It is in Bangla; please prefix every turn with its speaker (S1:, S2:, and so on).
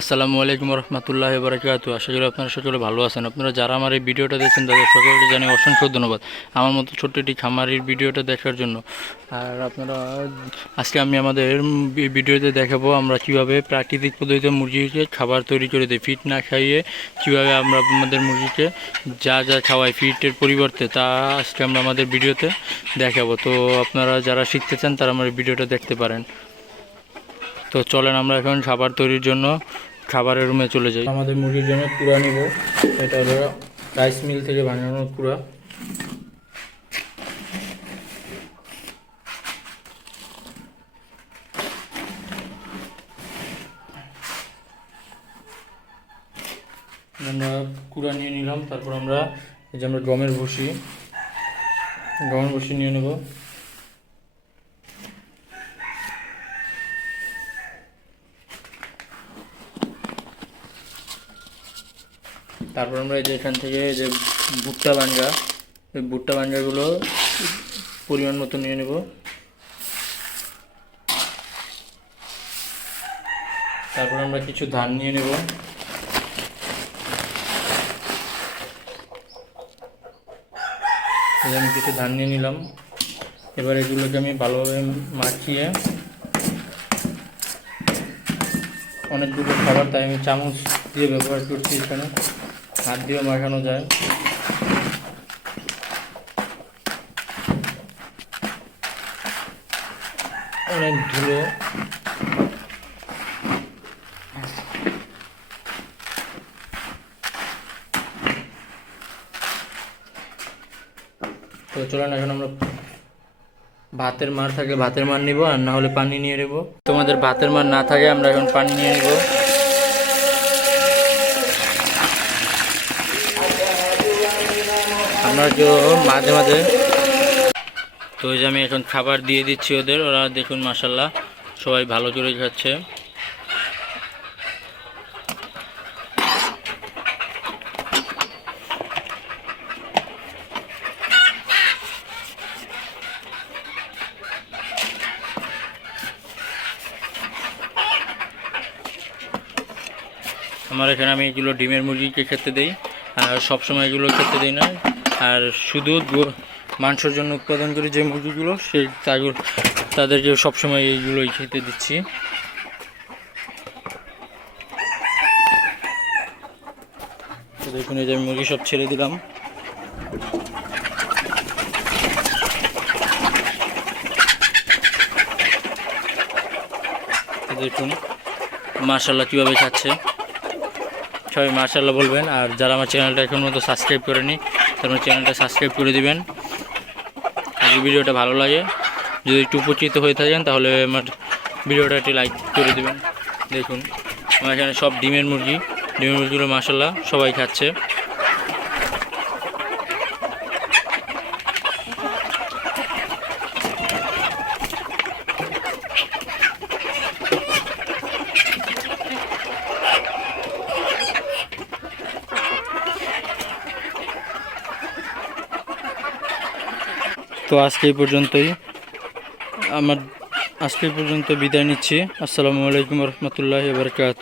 S1: আসসালামু আলাইকুম রহমতুল্লাহ বারকাতু আশা করি আপনারা সকলে ভালো আছেন। আপনারা যারা আমার এই ভিডিওটা দেখছেন, তাদের সকলকে জানি অসংখ্য ধন্যবাদ। আমার মতো ছোট্ট একটি খামারির ভিডিওটা দেখার জন্য। আর আপনারা, আজকে আমি আমাদের ভিডিওতে দেখাবো আমরা কীভাবে প্রাকৃতিক পদ্ধতিতে মুরগিকে খাবার তৈরি করে দিই। ফিট না খাইয়ে কীভাবে আমরা আমাদের মুরগিকে যা যা খাওয়াই ফিটের পরিবর্তে, তা আজকে আমরা আমাদের ভিডিওতে দেখাবো। তো আপনারা যারা শিখতে চান, তারা আমার ভিডিওটা দেখতে পারেন। তো চলেন আমরা এখন খাবার তৈরির জন্য খাবারের রুমে চলে যাই। আমাদের মুরগির জন্য কুড়া নিব। এটা হলো রাইস মিল থেকে বানানো কুড়া। আমরা কুড়া নিয়ে নিলাম, তারপর আমরা এই যে আমরা গমের ভুসি গমের ভুসি নিয়ে নেব। তারপর আমরা এই যে এখান থেকে যে ভুট্টা বাঞ্জা এই ভুট্টা বাঞ্জাগুলো পরিমাণ মতো নিয়ে নেব। তারপর আমরা কিছু ধান নিয়ে নেব। আমি কিছু ধান নিয়ে নিলাম। এবার এগুলোকে আমি ভালোভাবে মাখিয়ে অনেকগুলো খাবার, তাই আমি চামচ দিয়ে ব্যবহার করছি এখানে। হাত দিয়েও মাখানো যায়। অনেক ধুলো। তো চলেন, এখন আমরা ভাতের মার থাকে ভাতের মার নিব, আর না হলে পানি নিয়ে নেব। তোমাদের ভাতের মার না থাকে, আমরা এখন পানি নিয়ে নেব। আমরা যে মাঝে মাঝে তো ওই যে আমি এখন খাবার দিয়ে দিচ্ছি ওদের। ওরা দেখুন মাসাল্লাহ সবাই ভালো করে খাচ্ছে। আমার এখানে আমি এগুলো ডিমের মুরগিকে খেতে দিই, আর সবসময় এগুলো খেতে দিই না। আর শুধু মাংসের জন্য উৎপাদন করি যে মুরগিগুলো, সেই তাগুলো তাদেরকে সবসময় এইগুলোই খেতে দিচ্ছি। দেখুন, এই যে মুরগি সব ছেড়ে দিলাম। দেখুন মার্শাল্লাহ কীভাবে খাচ্ছে। সবাই মার্শাল্লাহ বলবেন। আর যারা আমার চ্যানেলটা এখন মতো সাবস্ক্রাইব করেনি, তারা চ্যানেলটা সাবস্ক্রাইব করে দিবেন। যদি ভিডিওটা ভালো লাগে, যদি একটু উপকৃত হয়ে থাকেন, তাহলে আমার ভিডিওটা একটি লাইক করে দেবেন। দেখুন, আমার এখানে সব ডিমের মুরগি। ডিমের মুরগিগুলো মার্শাল্লাহ সবাই খাচ্ছে। তো আজকে এই পর্যন্তই। আমার আজকে পর্যন্ত বিদায় নিচ্ছি। আসসালামু আলাইকুম রহমতুল্লাহ বারকাত